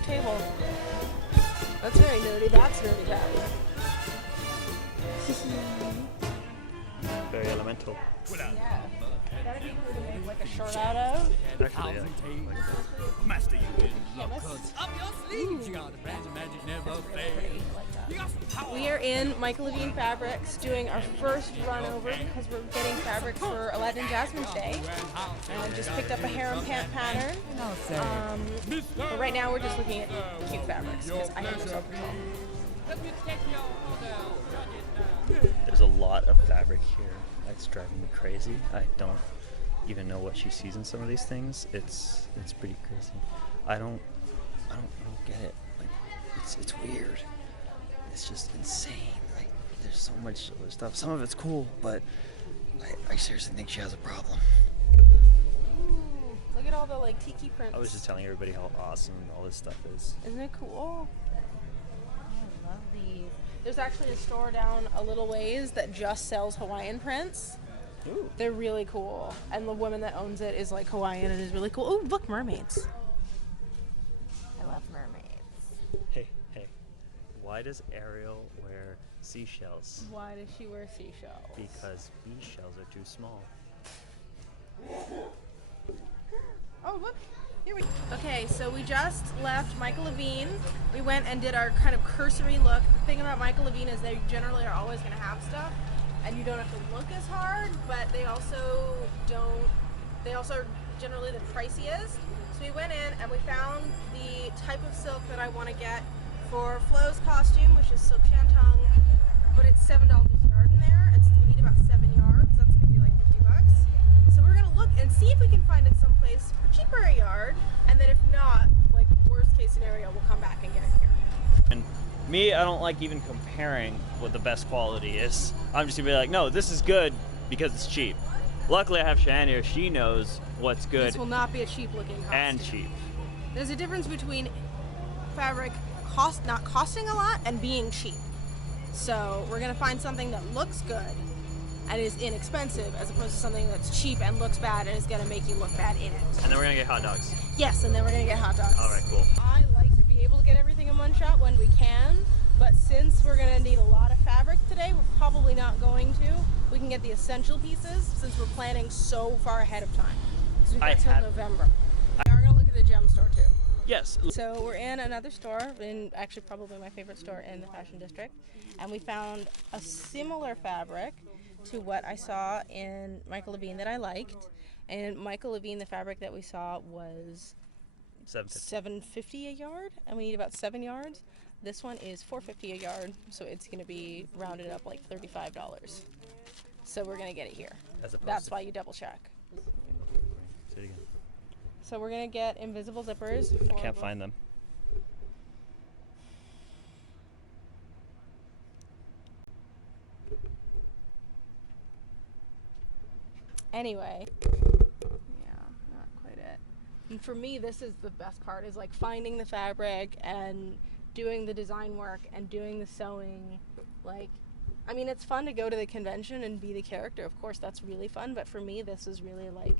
fabric table. That's very nerdy. That's nerdy bad. Very elemental. Yeah. That'd be cool to make like a shirt out of. Actually, yeah. Master, you in luck. Yes. Up your sleeves, you got the brands of magic never fail. You got some power. We are in Michael Levine Fabrics doing our first run over because we're getting fabrics for Aladdin and Jasmine's Day. And I just picked up a harem pant pattern. But right now we're just looking at cute fabrics because I have no control. There's a lot of fabric here. That's driving me crazy. I don't even know what she sees in some of these things. It's pretty crazy. I don't get it. Like it's weird. It's just insane. Like there's so much other stuff. Some of it's cool, but I seriously think she has a problem. Ooh, look at all the like tiki prints. I was just telling everybody how awesome all this stuff is. Isn't it cool? I love these. There's actually a store down a little ways that just sells Hawaiian prints. Ooh. They're really cool. And the woman that owns it is like Hawaiian and is really cool. Oh, look, mermaids. I love mermaids. Hey. Why does Ariel wear seashells? Why does she wear seashells? Because bee shells are too small. Oh, look. Here we go. Okay, so we just left Michael Levine. We went and did our kind of cursory look. The thing about Michael Levine is they generally are always going to have stuff, and you don't have to look as hard, but they also are generally the priciest. So we went in and we found the type of silk that I want to get for Flo's costume, which is silk shantung, but it's $7 a yard in there, and so we need about 7 yards. That's going to be like 50 bucks. So we're going to look and see if we can find it someplace for cheaper a yard, and then if not, like worst case scenario, we'll come back and get it here. And me, I don't like even comparing what the best quality is. I'm just gonna be like, no, this is good because it's cheap. Luckily, I have Cheyenne here. She knows what's good This will not be a cheap looking costume. and cheap. There's a difference between fabric not costing a lot and being cheap. So we're gonna find something that looks good and is inexpensive as opposed to something that's cheap and looks bad and is gonna make you look bad in it. And then we're gonna get hot dogs. Yes, and then we're gonna get hot dogs. All right, cool. I like to be able to get everything in one shot when we can, but since we're gonna need a lot of fabric today, we're probably not going to. We can get the essential pieces since we're planning so far ahead of time. Because we've got till November. We are gonna look at the gem store too. Yes. So we're in another store, in actually probably my favorite store in the fashion district, and we found a similar fabric to what I saw in Michael Levine that I liked. And Michael Levine, the fabric that we saw was $7.50 a yard, and we need about 7 yards. This one is $4.50 a yard, so it's going to be rounded up like $35. So we're going to get it here. That's why you double check. Say it again. So we're going to get invisible zippers. I can't find them. Anyway, yeah, not quite it. And for me, this is the best part, is like finding the fabric and doing the design work and doing the sewing. Like, I mean, it's fun to go to the convention and be the character. Of course, that's really fun. But for me, this is really like,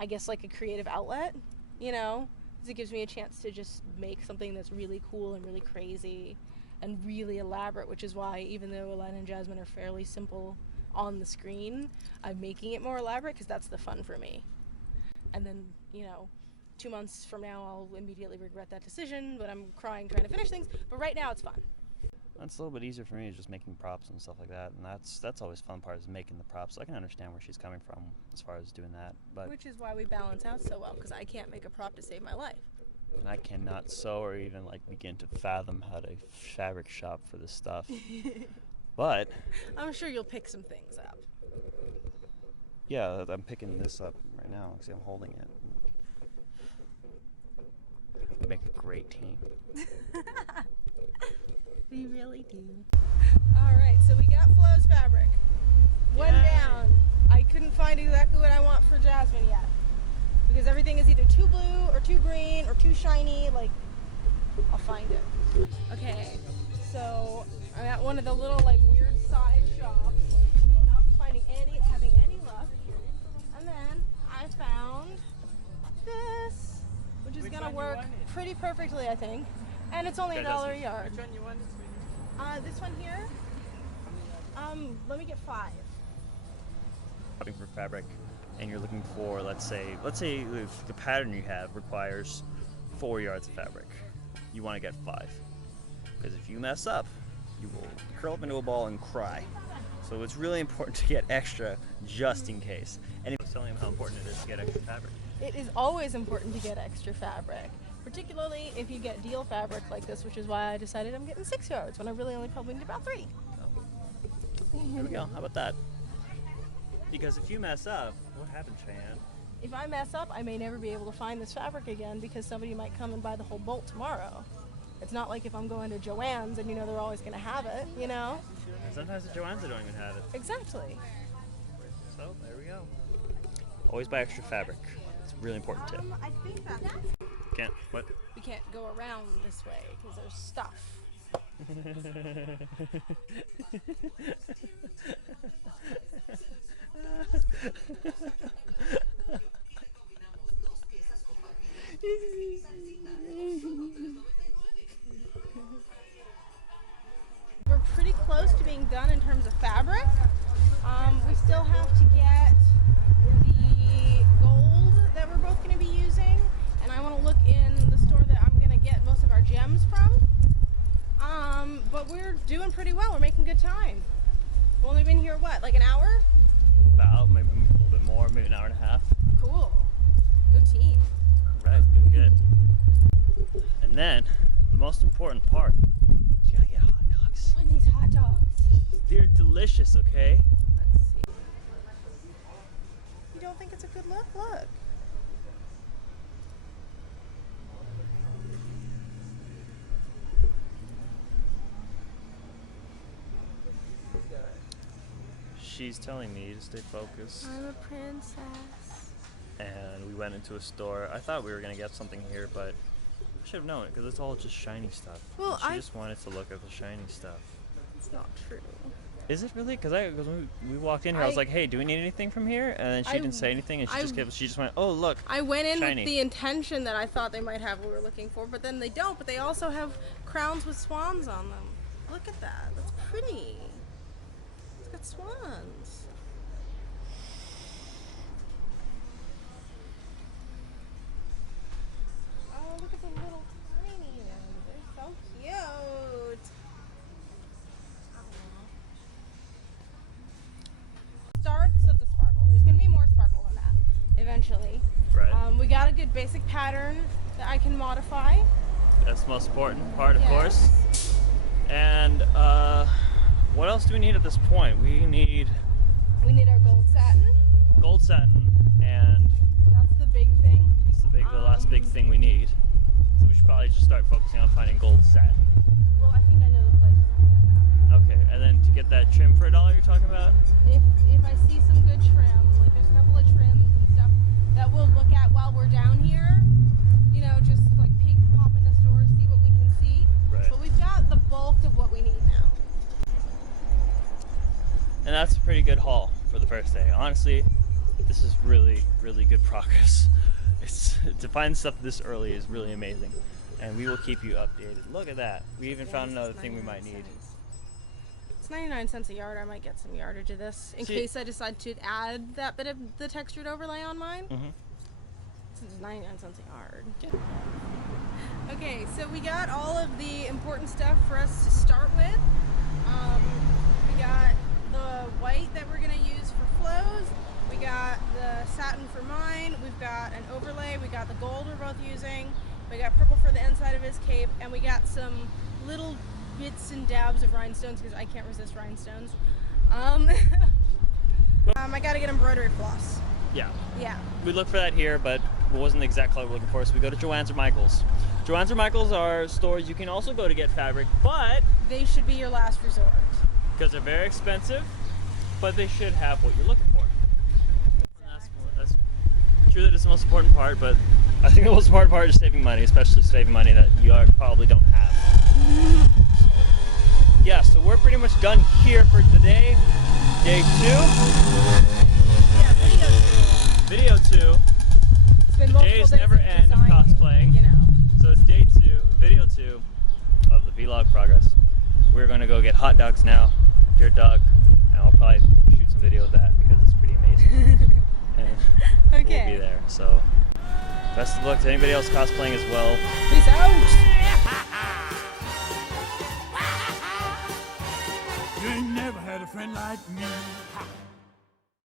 I guess, like a creative outlet, you know? Because it gives me a chance to just make something that's really cool and really crazy and really elaborate, which is why even though Aladdin and Jasmine are fairly simple on the screen, I'm making it more elaborate because that's the fun for me. And then, you know, 2 months from now I'll immediately regret that decision, but I'm crying trying to finish things. But right now it's fun. That's a little bit easier for me, is just making props and stuff like that, and that's always fun part, is making the props. So I can understand where she's coming from as far as doing that, but Which is why we balance out so well, because I can't make a prop to save my life. and I cannot sew or even like begin to fathom how to fabric shop for this stuff. But I'm sure you'll pick some things up. yeah, I'm picking this up right now because I'm holding it. We make a great team. We really do. All right, so we got Flo's fabric. One down. I couldn't find exactly what I want for Jasmine yet, because everything is either too blue or too green or too shiny. Like, I'll find it. Okay, so I'm at one of the little like weird side shops, not having any luck. And then I found this, which is gonna work pretty perfectly, I think. And it's only Okay, $1 a Jasmine. yard. Which one you want? This one here. Let me get 5. Shopping for fabric, and you're looking for, let's say if the pattern you have requires 4 yards of fabric, you want to get 5, because if you mess up, you will curl up into a ball and cry. So it's really important to get extra just in case. And I was telling him how important it is to get extra fabric. It is always important to get extra fabric, particularly if you get deal fabric like this, which is why I decided I'm getting 6 yards when I really only probably need about 3. Here we go. How about that? Because if you mess up, what happens, Cheyenne? If I mess up, I may never be able to find this fabric again because somebody might come and buy the whole bolt tomorrow. It's not like if I'm going to Joann's and they're always going to have it, And sometimes the Joann's don't even have it. Exactly. So there we go. Always buy extra fabric. It's a really important tip. I think that's... Can't, what? We can't go around this way because there's stuff. We're pretty close to being done in terms of fabric. We still have to get the gold that we're both going to be using, and I want to look in the store that I'm going to get most of our gems from. But we're doing pretty well. We're making good time. We've only been here, what, like an hour? About, maybe a little bit more, maybe an hour and a half. Cool. Good team. Right, doing good. And then, the most important part is you gotta get hot dogs. I want these hot dogs. They're delicious, okay? Let's see. You don't think it's a good look? Look. She's telling me to stay focused. I'm a princess. And we went into a store. I thought we were gonna get something here, but I should have known it because it's all just shiny stuff. Well, And she just wanted to look at the shiny stuff. It's not true. Is it really? Because when we walked in here, I was like, "Hey, do we need anything from here?" And then she didn't say anything, and she just went, "Oh, look." I went in shiny. with the intention that I thought they might have what we were looking for, but then they don't. But they also have crowns with swans on them. Look at that. That's pretty. It's got swans. Oh, look at the little tiny ones. They're so cute. Starts with the sparkle. There's going to be more sparkle than that eventually. Right. We got a good basic pattern that I can modify. That's the most important part, of Yes. course. And what else do we need at this point? We need We need our gold satin. gold satin, and That's the big thing. it's the last big thing we need. So we should probably just start focusing on finding gold satin. Well, I think I know the place we're going to get Okay, and then to get that trim for $1 you're talking about? that. If I see some good trim, like there's a couple of trims and stuff that we'll look at while we're down here, just like pop in the stores, see what we can see. Right. But we've got the bulk of what we need now. And that's a pretty good haul for the first day. Honestly, this is really, really good progress. To find stuff this early is really amazing. And we will keep you updated. Look at that. We even found another thing we might need. It's 99 cents a yard. I might get some yardage of this in case I decide to add that bit of the textured overlay on mine. Mm-hmm. This is 99 cents a yard. Okay, so we got all of the important stuff for us to start with. We got the white that we're going to use for flows. We got the satin for mine. We've got an overlay. We got the gold we're both using. We got purple for the inside of his cape. And we got some little bits and dabs of rhinestones because I can't resist rhinestones. I got to get embroidery floss. Yeah. Yeah. We look for that here, but it wasn't the exact color we're looking for, so we go to Joann's or Michael's. Joann's or Michael's are stores you can also go to get fabric, but They should be your last resort. because they're very expensive, but they should have what you're looking for. That's true that it's the most important part, but I think the most important part is saving money, especially saving money that you probably don't have. Yeah, so we're pretty much done here for today. Day 2. Yeah, Video 2. It's been multiple Days days never of end of designing, cosplaying. You know. So it's progress. We're going to go get hot dogs now, dirt dog, and I'll probably shoot some video of that because it's pretty amazing. And Okay. we'll be there. So best of luck to anybody else cosplaying as well. Peace out. You ain't never had a friend like me.